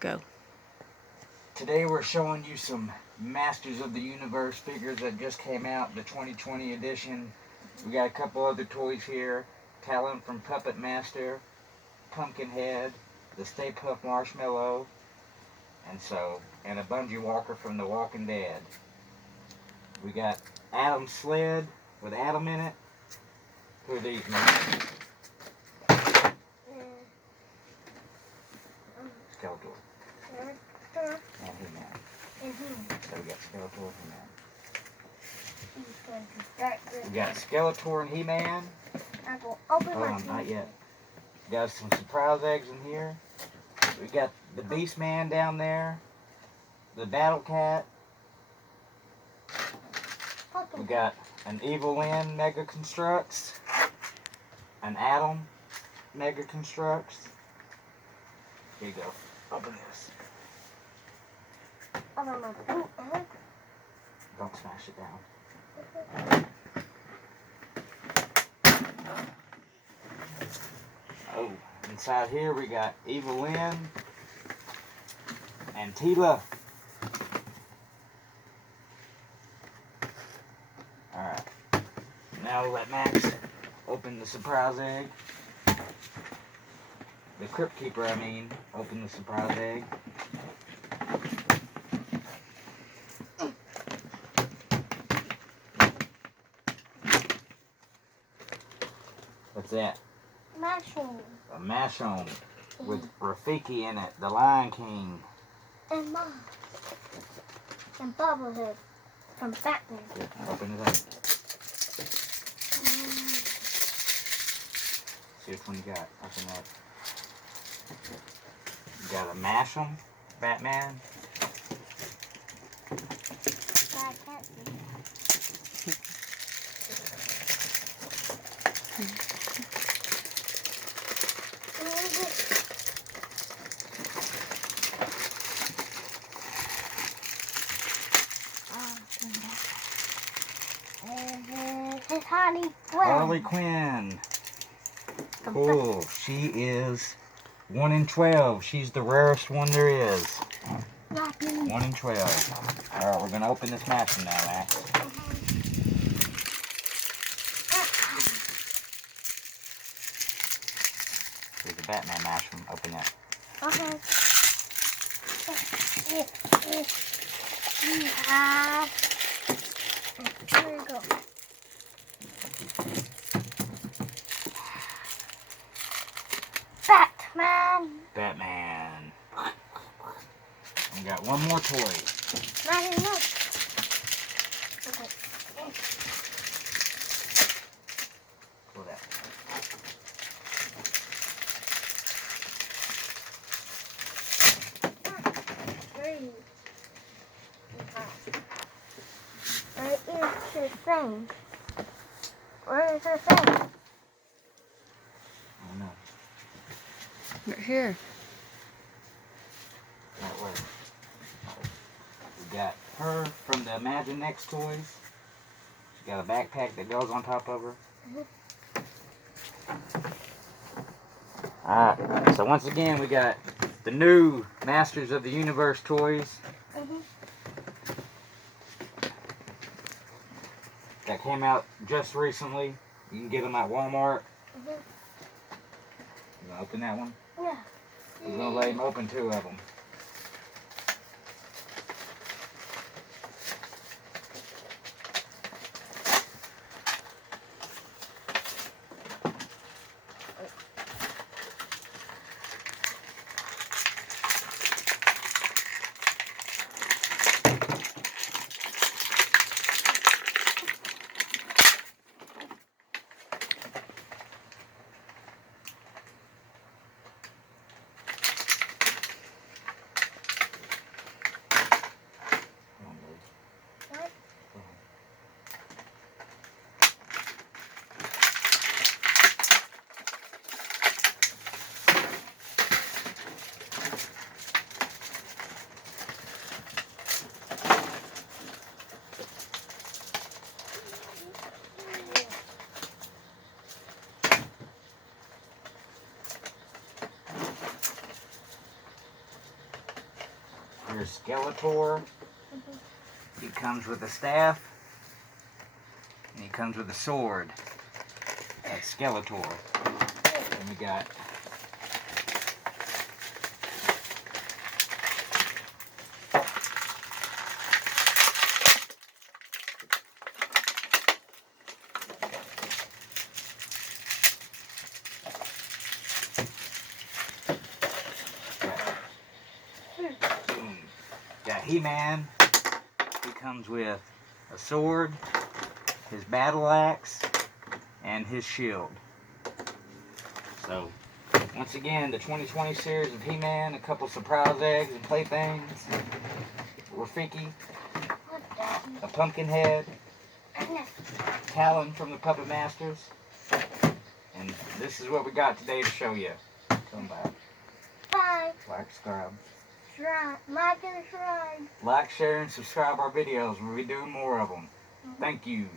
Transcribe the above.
Go. Today we're showing you some Masters of the Universe figures that just came out, the 2020 edition. We got a couple other toys here. Talon from Puppet Master, Pumpkinhead, the Stay Puft Marshmallow, and a Bungee Walker from The Walking Dead. We got Adam's sled with Adam in it. Who are these, man? Skeletor. And Heman. So we got Skeletor and Heman. We got Skeletor and Heman. Hold on, not yet. We got some surprise eggs in here. We got the Beast Man down there. The Battle Cat. We got an Evil Lynn Mega Constructs. An Adam Mega Constructs. Here you go. Open this. Don't smash it down. Oh, inside here we got Evil Lynn and Tila. Alright. Now we'll let Max open the surprise egg. The Crypt Keeper, open the surprise egg. What's that? Mashon. A Mashon with Rafiki in it, the Lion King. And Mom. And Bobblehead from Batman. Yeah, open it up. See which one you got. Open it up. You got a Mashon, Batman. I can't see. It's Harley Quinn. Harley Quinn. Cool. She is 1 in 12. She's the rarest one there is. 1 in 12. Alright, we're going to open this Mashon now, Max. Here's the Batman Mashon. Open it. Okay. Here we go. Batman. We got one more toy. Not enough. Okay. Pull that. Where is her thing? Where is her thing? I don't know. Right here. That way. We got her from the Imagine Next toys. She got a backpack that goes on top of her. Alright, so once again we got the new Masters of the Universe toys that came out just recently. You can get them at Walmart. You gonna open that one? Yeah. We're gonna let him open 2 of them. Here's Skeletor. He comes with a staff. And he comes with a sword. That's Skeletor. And we got Heman. He comes with a sword, his battle axe, and his shield. So, once again, the 2020 series of He-Man, a couple surprise eggs and playthings, Rafiki, a pumpkin head, Talon from the Puppet Masters, and this is what we got today to show you. Come back. Bye. Like, subscribe. Like and subscribe. Like, share, and subscribe our videos. We'll be doing more of them. Thank you.